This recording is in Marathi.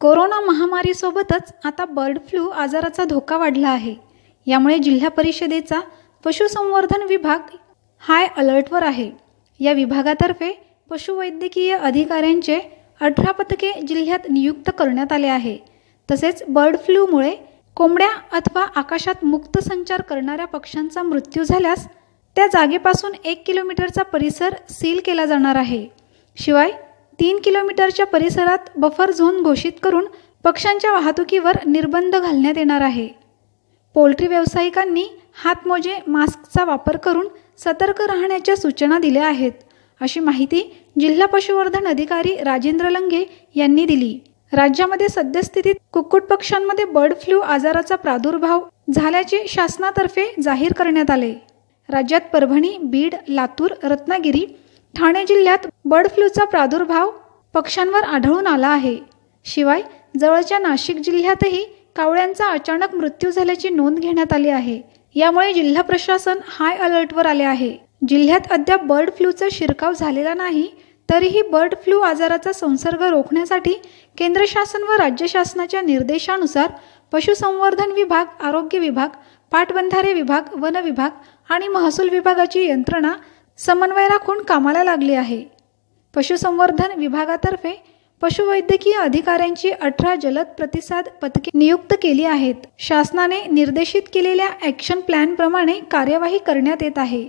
कोरोना महामारीसोबतच आता बर्ड फ्लू आजाराचा धोका वाढला आहे। यामुळे जिल्हा परिषदेचा पशुसंवर्धन विभाग हाय अलर्टवर आहे। या विभागातर्फे पशुवैद्यकीय अधिकाऱ्यांचे 18 पथके जिल्ह्यात नियुक्त करण्यात आले आहे। तसेच बर्ड फ्लूमुळे कोंबड्या अथवा आकाशात मुक्त संचार करणाऱ्या पक्ष्यांचा मृत्यू झाल्यास त्या जागेपासून 1 किलोमीटरचा परिसर सील केला जाणार आहे। शिवाय 3 किलोमीटरच्या परिसरात बफर झोन घोषित करून पक्ष्यांच्या वाहतुकीवर निर्बंध घालण्यात येणार आहे। पोल्ट्री व्यावसायिकांनी हातमोजे मास्कचा वापर करून सतर्क राहण्याच्या सूचना दिल्या आहेत, अशी माहिती जिल्हा पशुवर्धन अधिकारी राजेंद्र लंगे यांनी दिली। राज्यामध्ये सद्यस्थितीत कुक्कुट पक्ष्यांमध्ये बर्ड फ्लू आजाराचा प्रादुर्भाव झाल्याचे शासनातर्फे जाहीर करण्यात आले। राज्यात परभणी, बीड, लातूर, रत्नागिरी, ठाणे जिल्ह्यात बर्ड फ्लूचा प्रादुर्भाव पक्ष्यांवर आढळून आला आहे। शिवाय जवळच्या नाशिक जिल्ह्यातही कावळ्यांचा अचानक मृत्यू झाल्याची नोंद घेण्यात आली आहे। यामुळे जिल्हा प्रशासन हाय अलर्टवर आले आहे। जिल्ह्यात अद्याप बर्ड फ्लूचा शिरकाव झालेला नाही, तरीही बर्ड फ्लू आजाराचा संसर्ग रोखण्यासाठी केंद्र शासन व राज्य शासनाच्या निर्देशानुसार पशुसंवर्धन विभाग, आरोग्य विभाग, पाटबंधारे विभाग, वन विभाग आणि महसूल विभागाची यंत्रणा समन्वय राखून कामाला लागली आहे। पशुसंवर्धन विभागातर्फे पशुवैद्यकीय अधिकाऱ्यांची 18 जलद प्रतिसाद पथके नियुक्त केली आहेत। शासनाने निर्देशित केलेल्या ॲक्शन प्लॅन प्रमाणे कार्यवाही करण्यात येत आहे।